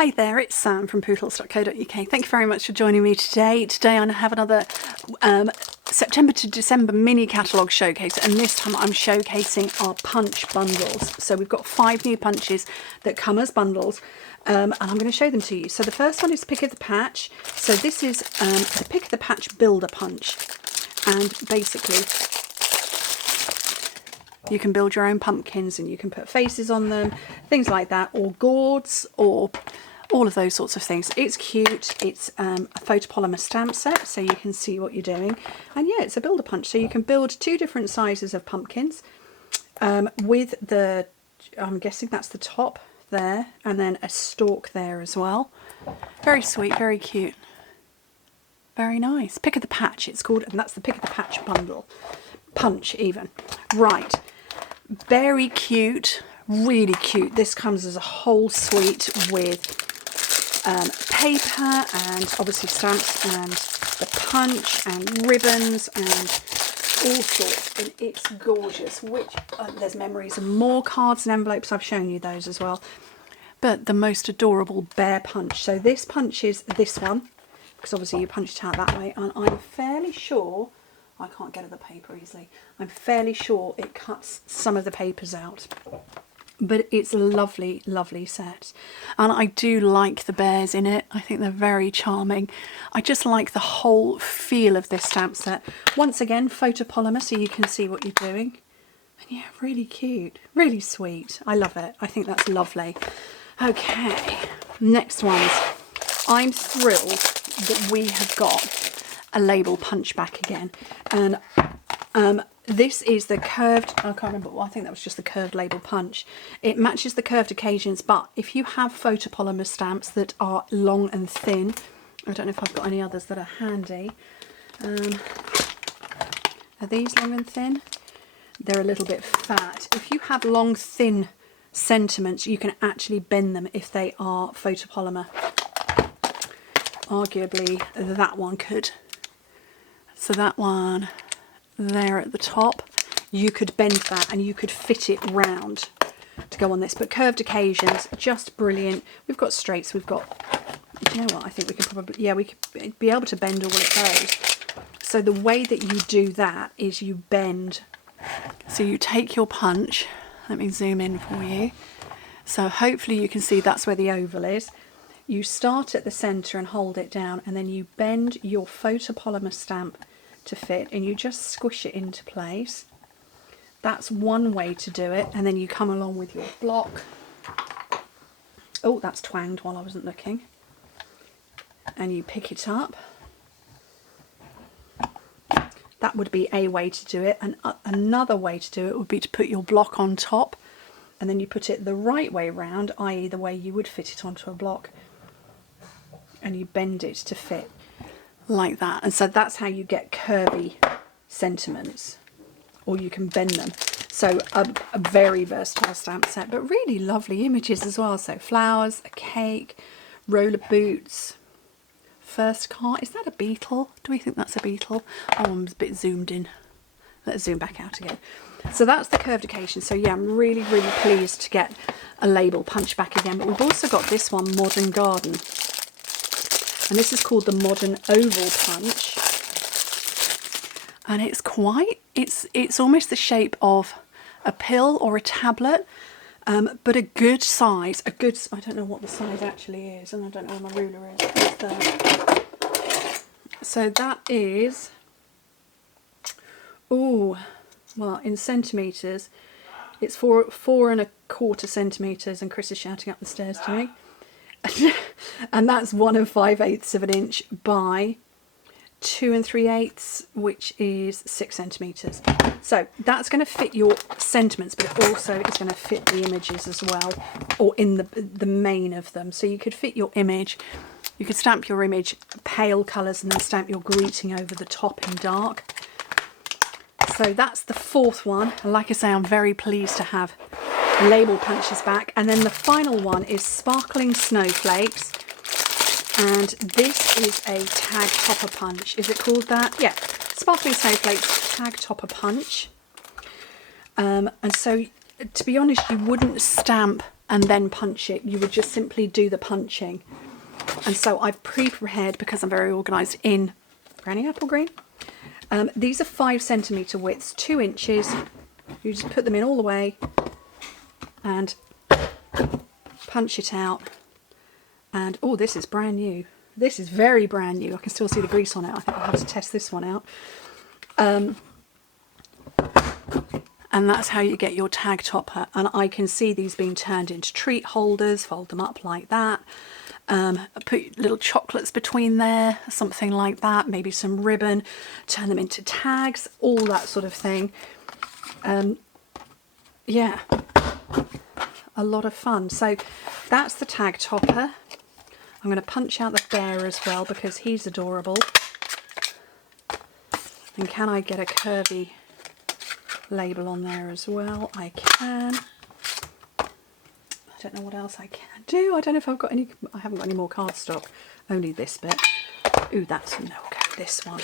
Hi there, it's Sam from Pootles.co.uk. Thank you very much for joining me today. Today I have another September to December mini catalogue showcase, and this time I'm showcasing our punch bundles. So we've got 5 new punches that come as bundles, and I'm going to show them to you. So the first one is Pick of the Patch. So this is the Pick of the Patch Builder Punch, and basically you can build your own pumpkins and you can put faces on them, things like that, or gourds, or all of those sorts of things. It's cute. It's a photopolymer stamp set, so you can see what you're doing. And yeah, it's a builder punch, so you can build 2 different sizes of pumpkins with the, I'm guessing that's the top there, and then a stalk there as well. Very sweet, very cute. Very nice. Pick of the Patch, it's called, and that's the Pick of the Patch bundle. Punch, even. Right. Very cute, really cute. This comes as a whole suite with paper and obviously stamps and the punch and ribbons and all sorts, and it's gorgeous. Which there's memories and more cards and envelopes. I've shown you those as well. But the most adorable bear punch. So this punch is this one, because obviously you punch it out that way, and I'm fairly sure, I can't get at the paper easily, I'm fairly sure it cuts some of the papers out. But it's a lovely, lovely set. And I do like the bears in it. I think they're very charming. I just like the whole feel of this stamp set. Once again, photopolymer, so you can see what you're doing. And yeah, really cute, really sweet. I love it. I think that's lovely. Okay, next ones. I'm thrilled that we have got a label punch back again. And this is the curved, I can't remember, well, I think that was just the curved label punch. It matches the curved occasions, but if you have photopolymer stamps that are long and thin, I don't know if I've got any others that are handy. Are these long and thin? They're a little bit fat. If you have long, thin sentiments, you can actually bend them if they are photopolymer. Arguably, that one could. So that one there at the top, you could bend that and you could fit it round to go on this. But curved occasions, just brilliant. We've got straights, we've got, you know what, I think we could probably, yeah, we could be able to bend all of those. So the way that you do that is you bend. So you take your punch, let me zoom in for you. So hopefully you can see that's where the oval is. You start at the centre and hold it down, and then you bend your photopolymer stamp to fit, and you just squish it into place. That's one way to do it, and then you come along with your block. Oh, that's twanged while I wasn't looking. And you pick it up. That would be a way to do it, and another way to do it would be to put your block on top, and then you put it the right way round, i.e. the way you would fit it onto a block, and you bend it to fit like that. And so that's how you get curvy sentiments, or you can bend them. So a very versatile stamp set, but really lovely images as well. So flowers, a cake, roller boots, first car. Is that a beetle? Do we think that's a beetle? Oh, I'm a bit zoomed in. Let's zoom back out again. So that's the curved occasion. So yeah, I'm really, really pleased to get a label punch back again. But we've also got this one, Modern Garden. And this is called the Modern Oval Punch. And it's quite, it's almost the shape of a pill or a tablet, but a good size, I don't know what the size actually is, and I don't know where my ruler is. It's there. So that is, oh, well, in centimetres, it's 4¼ centimetres, and Chris is shouting up the stairs to me. And that's 1 5/8 of an inch by 2 3/8, which is 6 centimetres. So that's going to fit your sentiments, but it also is going to fit the images as well, or in the main of them. So you could fit your image, you could stamp your image pale colours and then stamp your greeting over the top in dark. So that's the 4th one. And like I say, I'm very pleased to have label punches back. And then the final one is Sparkling Snowflakes, and this is a tag topper punch. Is it called that? Yeah, Sparkling Snowflakes tag topper punch. And so to be honest, you wouldn't stamp and then punch it. You would just simply do the punching. And so I've pre-prepared, because I'm very organised, in Granny Apple Green. These are 5 centimetre widths, 2 inches. You just put them in all the way and punch it out. And oh, this is brand new. This is very brand new. I can still see the grease on it. I think I'll have to test this one out. And that's how you get your tag topper. And I can see these being turned into treat holders. Fold them up like that. Put little chocolates between there, something like that. Maybe some ribbon. Turn them into tags. All that sort of thing. Yeah, a lot of fun. So that's the tag topper. I'm going to punch out the bear as well because he's adorable. And can I get a curvy label on there as well? I can. I don't know what else I can do. I don't know if I've got any. I haven't got any more cardstock. Only this bit. Ooh, that's no go. This one.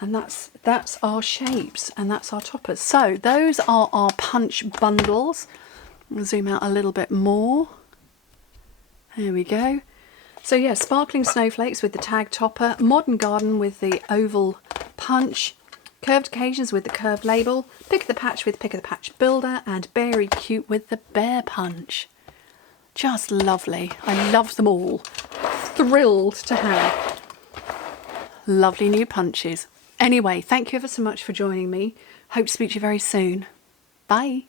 And that's our shapes and that's our toppers. So those are our punch bundles. I'll zoom out a little bit more. There we go. So yeah, sparkling snowflakes with the tag topper, modern garden with the oval punch, curved occasions with the curved label, pick of the patch with pick of the patch builder, and berry cute with the bear punch. Just lovely. I love them all. Thrilled to have lovely new punches. Anyway, thank you ever so much for joining me. Hope to speak to you very soon. Bye.